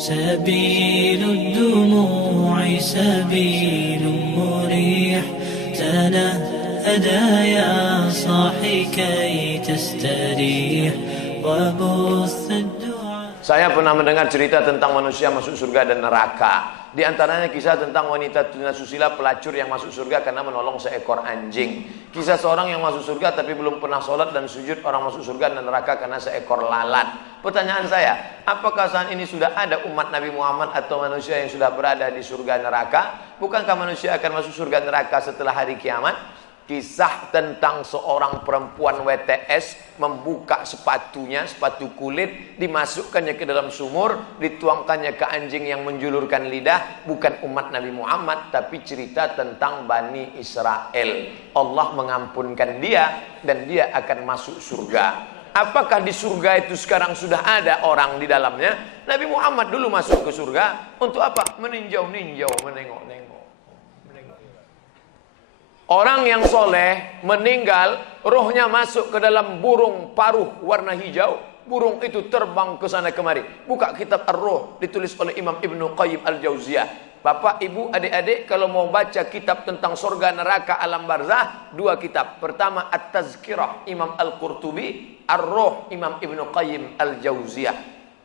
سبيل الدموع سبيل مريح تنهدى يا صاحي كي تستريح وبث الدعاء. Saya pernah mendengar cerita tentang manusia masuk surga dan neraka. Di antaranya kisah tentang wanita tunasusila pelacur yang masuk surga karena menolong seekor anjing. Kisah seorang yang masuk surga tapi belum pernah sholat dan sujud, orang masuk surga dan neraka karena seekor lalat. Pertanyaan saya, apakah saat ini sudah ada umat Nabi Muhammad atau manusia yang sudah berada di surga neraka? Bukankah manusia akan masuk surga neraka setelah hari kiamat? Kisah tentang seorang perempuan WTS membuka sepatunya, sepatu kulit, dimasukkannya ke dalam sumur, dituangkannya ke anjing yang menjulurkan lidah. Bukan umat Nabi Muhammad, tapi cerita tentang Bani Israel. Allah mengampunkan dia dan dia akan masuk surga. Apakah di surga itu sekarang sudah ada orang di dalamnya? Nabi Muhammad dulu masuk ke surga untuk apa? Meninjau-ninjau, menengok-nengok. Orang yang soleh meninggal, rohnya masuk ke dalam burung paruh warna hijau. Burung itu terbang ke sana kemari. Buka kitab Ar-Ruh, ditulis oleh Imam Ibnu Qayyim Al-Jauziyah. Bapak, ibu, adik-adik, kalau mau baca kitab tentang surga, neraka, alam barzah, dua kitab. Pertama At-Tazkirah Imam Al-Qurtubi, Ar-Ruh Imam Ibnu Qayyim Al-Jauziyah.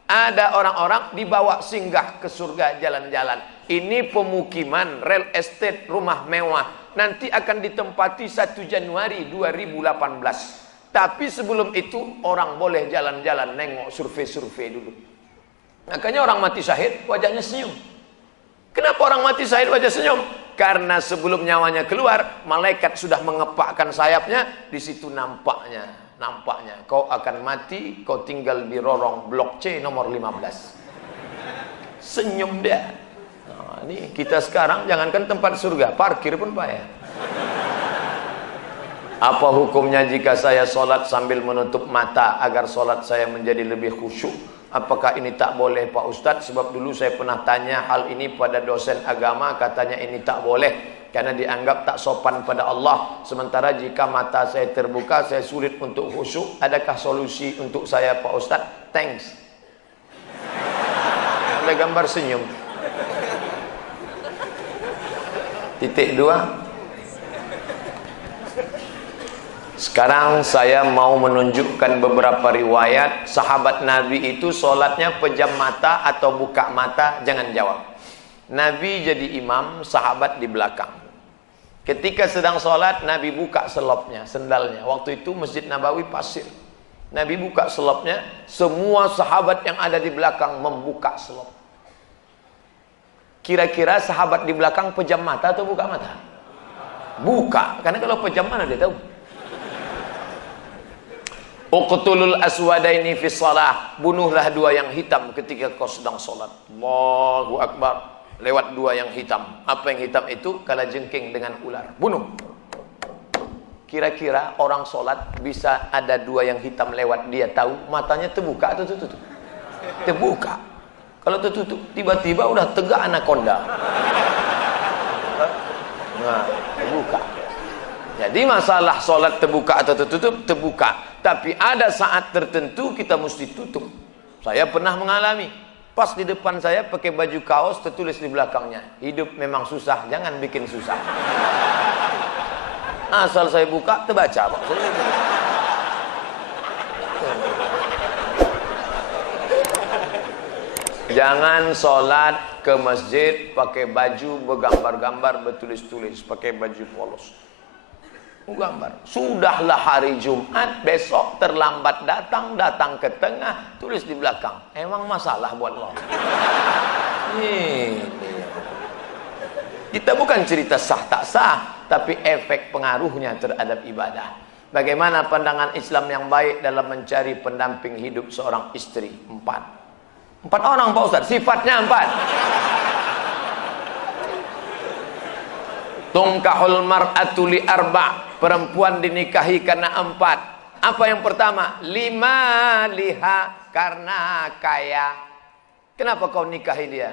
Ada orang-orang dibawa singgah ke surga jalan-jalan. Ini pemukiman, real estate, rumah mewah. Nanti akan ditempati 1 Januari 2018. Tapi sebelum itu orang boleh jalan-jalan, nengok, survei-survei dulu. Makanya orang mati syahid wajahnya senyum. Kenapa orang mati syahid wajah senyum? Karena sebelum nyawanya keluar, malaikat sudah mengepakkan sayapnya. Di situ nampaknya kau akan mati, kau tinggal di lorong blok C nomor 15. Senyum dia. Nah, ini kita sekarang jangankan tempat surga, parkir pun payah. Apa hukumnya jika saya sholat sambil menutup mata agar sholat saya menjadi lebih khusyuk? Apakah ini tak boleh Pak Ustadz? Sebab dulu saya pernah tanya hal ini pada dosen agama, katanya ini tak boleh karena dianggap tak sopan pada Allah. Sementara jika mata saya terbuka, saya sulit untuk khusyuk. Adakah solusi untuk saya Pak Ustadz? Thanks. Ada gambar senyum. Titik 2. Sekarang saya mau menunjukkan beberapa riwayat sahabat Nabi itu sholatnya pejam mata atau buka mata. Jangan jawab. Nabi jadi imam, sahabat di belakang. Ketika sedang sholat, Nabi buka selopnya, sendalnya. Waktu itu Masjid Nabawi pasir. Nabi buka selopnya, semua sahabat yang ada di belakang membuka selop. Kira-kira sahabat di belakang pejam mata atau buka mata? Buka, karena kalau pejam mana dia tahu. Uqtulul aswadaini fi shalah, bunuhlah dua yang hitam ketika kau sedang sholat. Allahu Akbar. Lewat dua yang hitam. Apa yang hitam itu? Kalajengking dengan ular. Bunuh. Kira-kira orang sholat bisa ada dua yang hitam lewat, dia tahu matanya terbuka atau tertutup? Terbuka. Kalau tertutup, tiba-tiba udah tegak anaconda. Nah, terbuka. Jadi masalah sholat terbuka atau tertutup, terbuka. Tapi ada saat tertentu kita mesti tutup. Saya pernah mengalami. Pas di depan saya pakai baju kaos, tertulis di belakangnya, hidup memang susah, jangan bikin susah. Asal saya buka, terbaca Pak. Jangan sholat ke masjid pakai baju bergambar-gambar, bertulis-tulis, pakai baju polos. Gambar. Sudahlah hari Jumat, besok terlambat datang ke tengah, tulis di belakang. Emang masalah buat lo? Kita bukan cerita sah tak sah, tapi efek pengaruhnya terhadap ibadah. Bagaimana pandangan Islam yang baik dalam mencari pendamping hidup seorang istri? 4 orang Pak Ustaz, sifatnya 4. Tungkahul mar'atu li arba', perempuan dinikahi karena 4. Apa yang pertama? 5 liha, karena kaya. Kenapa kau nikahi dia?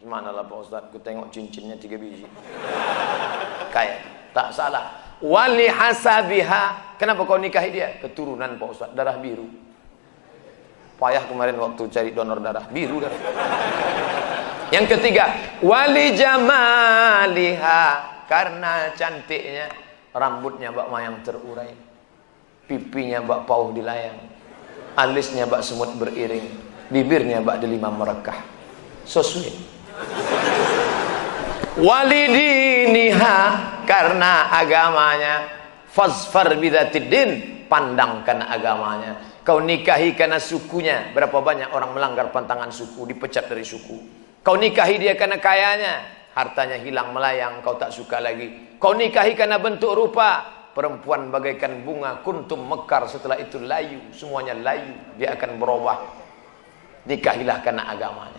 Gimana lah Pak Ustaz, ku tengok cincinnya 3 biji. Kaya, tak salah. Wali hasabiha, kenapa kau nikahi dia? Keturunan Pak Ustaz, darah biru. Payah kemarin waktu cari donor darah, biru darah. Yang ketiga, wali jamaliha, karena cantiknya. Rambutnya bak mayang terurai, pipinya bak pauh dilayang, alisnya bak semut beriring, bibirnya bak delima merekah. So sweet. Walidiniha, karena agamanya. Fazfar bidzatiddin, pandangkan agamanya. Kau nikahi karena sukunya. Berapa banyak orang melanggar pantangan suku, dipecat dari suku. Kau nikahi dia karena kayanya, hartanya hilang melayang, kau tak suka lagi. Kau nikahi karena bentuk rupa, perempuan bagaikan bunga, kuntum mekar, setelah itu layu, semuanya layu, dia akan berubah. Nikahilah karena agamanya.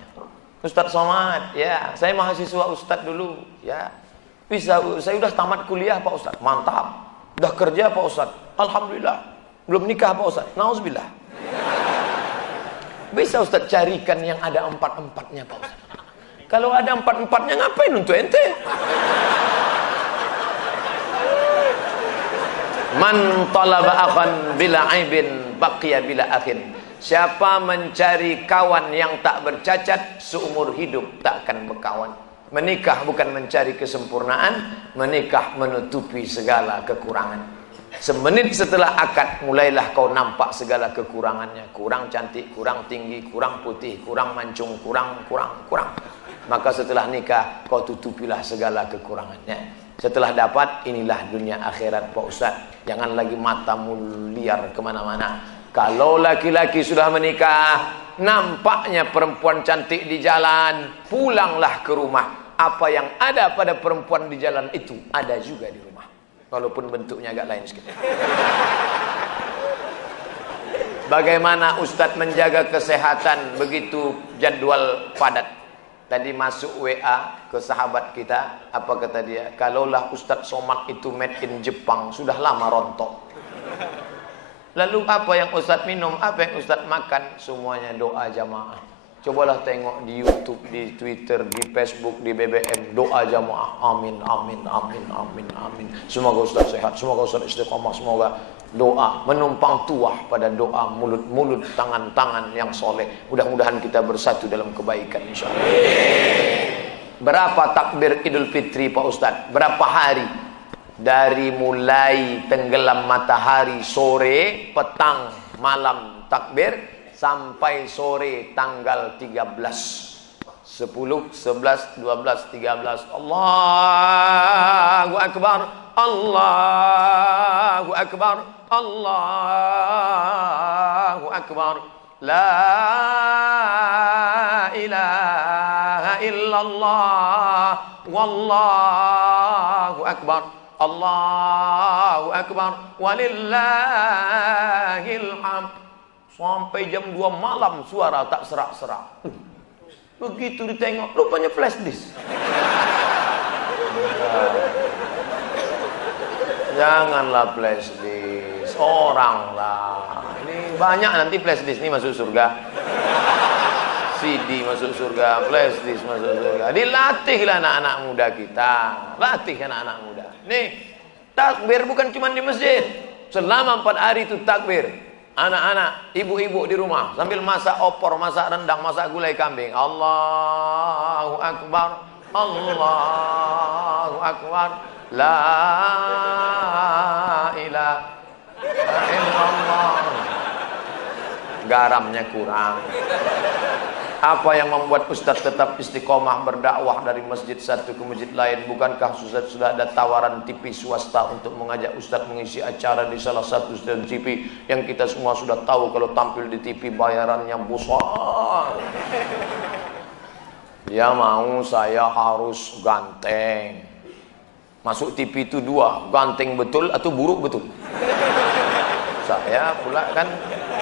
Ustadz Somad, ya, saya mahasiswa Ustadz dulu, ya. Bisa, saya udah tamat kuliah Pak Ustadz, mantap. Udah kerja Pak Ustadz, alhamdulillah. Belum nikah Pak Ustadz, nauzubillah. Bisa Ustadz carikan yang ada 4-4-nya Pak Ustadz. Kalau ada 4-4-nya ngapain untuk ente? Man talaba akhan bila aibin baqiya bila akhin. Siapa mencari kawan yang tak bercacat, seumur hidup tak akan berkawan. Menikah bukan mencari kesempurnaan, menikah menutupi segala kekurangan. Semenit setelah akad, mulailah kau nampak segala kekurangannya. Kurang cantik, kurang tinggi, kurang putih, kurang mancung, kurang. Maka setelah nikah, kau tutupilah segala kekurangannya. Setelah dapat, inilah dunia akhirat Pak Ustaz. Jangan lagi matamu liar kemana-mana. Kalau laki-laki sudah menikah, nampaknya perempuan cantik di jalan, pulanglah ke rumah. Apa yang ada pada perempuan di jalan itu, ada juga di rumah. Walaupun bentuknya agak lain sedikit. Bagaimana Ustadz menjaga kesehatan begitu jadwal padat? Tadi masuk WA ke sahabat kita, apa kata dia? Kalaulah Ustadz Somad itu made in Jepang, sudah lama rontok. Lalu apa yang Ustadz minum, apa yang Ustadz makan? Semuanya doa jamaah. Cobalah tengok di YouTube, di Twitter, di Facebook, di BBM, doa jamaah. Amin, amin, amin, amin, amin. Semoga Ustaz sehat, semoga Ustaz istiqamah, semoga doa menumpang tuah pada doa, mulut-mulut, tangan-tangan yang soleh. Mudah-mudahan kita bersatu dalam kebaikan insyaallah. Berapa takbir Idul Fitri Pak Ustaz? Berapa hari? Dari mulai tenggelam matahari sore, petang, malam takbir, sampai sore tanggal 13, 10, 11, 12, 13. Allahu Akbar, Allahu Akbar, Allahu Akbar. La ilaha illallah, wallahu akbar. Allahu Akbar, walillahil hamd. Sampai jam 2 malam suara tak serak-serak. Begitu ditengok, rupanya flash disk. Janganlah flash disk, orang lah. Ini banyak nanti flash disk ini masuk surga. CD masuk surga, flash disk masuk surga. Dilatihlah anak-anak muda kita. Latih anak-anak muda. Nih, takbir bukan cuma di masjid. Selama 4 hari itu takbir. Anak-anak, ibu-ibu di rumah sambil masak opor, masak rendang, masak gulai kambing. Allahu Akbar, Allahu Akbar. La ilaha illallah. Garamnya kurang. Apa yang membuat Ustadz tetap istiqomah berdakwah dari masjid satu ke masjid lain? Bukankah Ustadz sudah ada tawaran TV swasta untuk mengajak Ustadz mengisi acara di salah satu stasiun TV yang kita semua sudah tahu kalau tampil di TV bayarannya besar? Dia mau saya harus ganteng. Masuk TV itu 2, ganteng betul atau buruk betul. Saya pula kan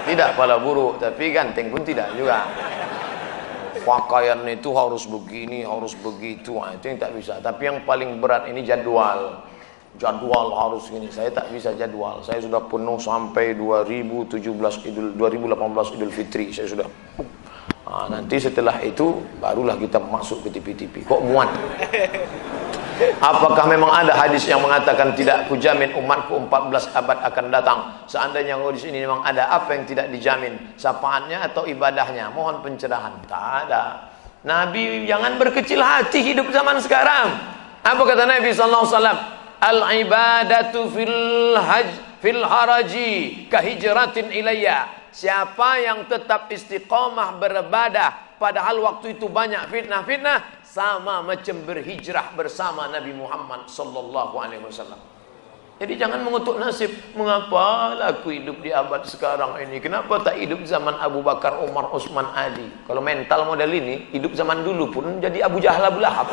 tidak pala buruk, tapi ganteng pun tidak juga. Pakaian itu harus begini, harus begitu. Nah, itu yang tak bisa. Tapi yang paling berat ini jadwal. Jadwal harus gini. Saya tak bisa jadwal. Saya sudah penuh sampai 2018 Idul Fitri. Saya sudah. Nah, nanti setelah itu barulah kita masuk ke TV-TV. Kok muat? Apakah memang ada hadis yang mengatakan tidak kujamin umatku 14 abad akan datang? Seandainya di sini memang ada, apa yang tidak dijamin? Syafaatnya atau ibadahnya? Mohon pencerahan. Tak ada. Nabi jangan berkecil hati hidup zaman sekarang. Apa kata Nabi sallallahu alaihi wasallam? Al ibadatu fil haraji kahijratin ilayya. Siapa yang tetap istiqamah beribadah padahal waktu itu banyak fitnah-fitnah, sama macam berhijrah bersama Nabi Muhammad sallallahu alaihi wasallam. Jadi jangan mengutuk nasib. Mengapa aku hidup di abad sekarang ini? Kenapa tak hidup zaman Abu Bakar, Umar, Utsman, Ali? Kalau mental model ini, hidup zaman dulu pun jadi Abu Jahal, Abu Lahab.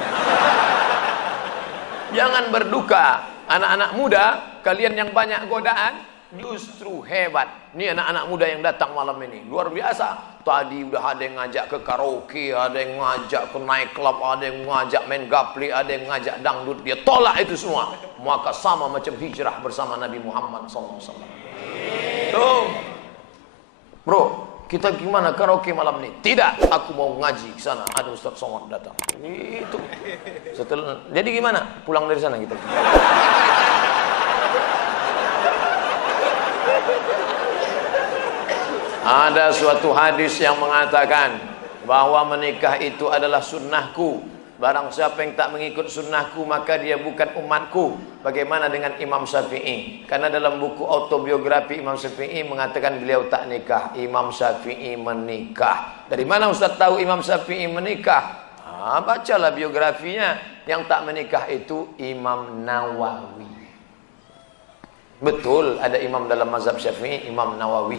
Jangan berduka. Anak-anak muda, kalian yang banyak godaan, justru hebat. Ini anak-anak muda yang datang malam ini luar biasa. Tadi udah ada yang ngajak ke karaoke, ada yang ngajak ke night club, ada yang ngajak main gaple, ada yang ngajak dangdut. Dia tolak itu semua. Maka sama macam hijrah bersama Nabi Muhammad SAW. Tuh, bro, kita gimana karaoke malam ini? Tidak, aku mau ngaji ke sana. Ada Ustaz Somad datang. Itu. Setelah, jadi gimana? Pulang dari sana kita. Ada suatu hadis yang mengatakan bahwa menikah itu adalah sunnahku. Barang siapa yang tak mengikut sunnahku maka dia bukan umatku. Bagaimana dengan Imam Syafi'i? Karena dalam buku autobiografi Imam Syafi'i mengatakan beliau tak nikah. Imam Syafi'i menikah. Dari mana Ustaz tahu Imam Syafi'i menikah? Bacalah biografinya. Yang tak menikah itu Imam Nawawi. Betul, ada imam dalam mazhab Syafi'i, Imam Nawawi.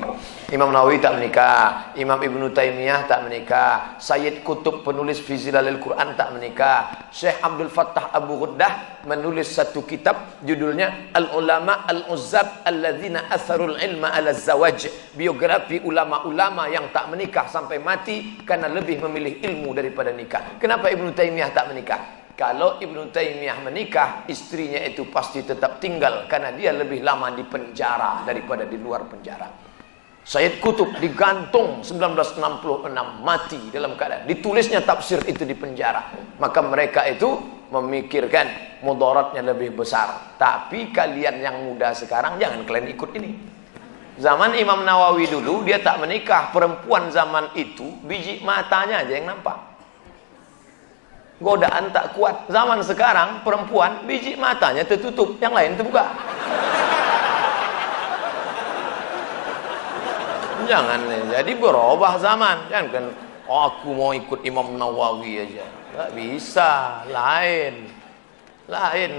Imam Nawawi tak menikah. Imam Ibnu Taimiyah tak menikah. Sayyid Qutb penulis fi Zilalil Quran tak menikah. Syekh Abdul Fattah Abu Ghuddah menulis satu kitab judulnya Al-Ulama Al-Uzzab Alladzina Atharul Ilma Ala Zawaj. Biografi ulama-ulama yang tak menikah sampai mati karena lebih memilih ilmu daripada nikah. Kenapa Ibnu Taimiyah tak menikah? Kalau Ibnu Taimiyah menikah, istrinya itu pasti tetap tinggal karena dia lebih lama di penjara daripada di luar penjara. Sayyid Qutb digantung 1966, mati dalam keadaan ditulisnya tafsir itu di penjara. Maka mereka itu memikirkan mudaratnya lebih besar. Tapi kalian yang muda sekarang jangan kalian ikut ini. Zaman Imam Nawawi dulu dia tak menikah. Perempuan zaman itu biji matanya aja yang nampak. Godaan tak kuat. Zaman sekarang perempuan biji matanya tertutup, yang lain terbuka. Jangan, jadi berubah zaman. Jangan kan aku mau ikut Imam Nawawi aja. Tak bisa, lain,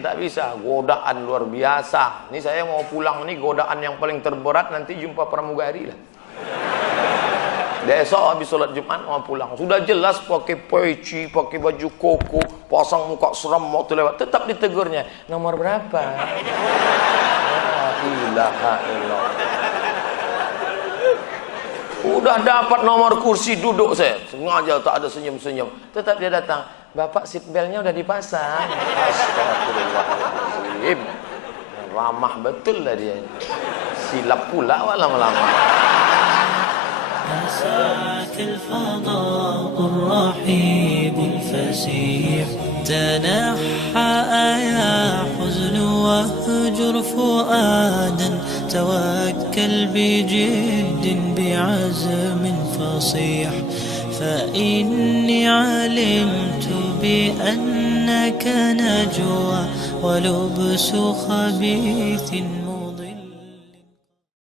tak bisa. Godaan luar biasa. Ini saya mau pulang nih, godaan yang paling terberat nanti jumpa pramugari lah. Besok habis sholat Jumat mau pulang. Sudah jelas pakai peci, pakai baju koko, pasang muka seram waktu lewat. Tetap ditegurnya. Nomor berapa? La ilaha illallah. Udah dapat nomor kursi duduk saya. Sengaja tak ada senyum-senyum. Tetap dia datang. Bapak seatbeltnya udah dipasang. Astagfirullahaladzim. Ramah betul lah dia. Silap pula lama-lama. مساك الفضاء الرحيب الفسيح تنحى يا حزن واهجر فؤادا توكل بجد بعزم فصيح فإني علمت بأنك نجوى ولبس خبيث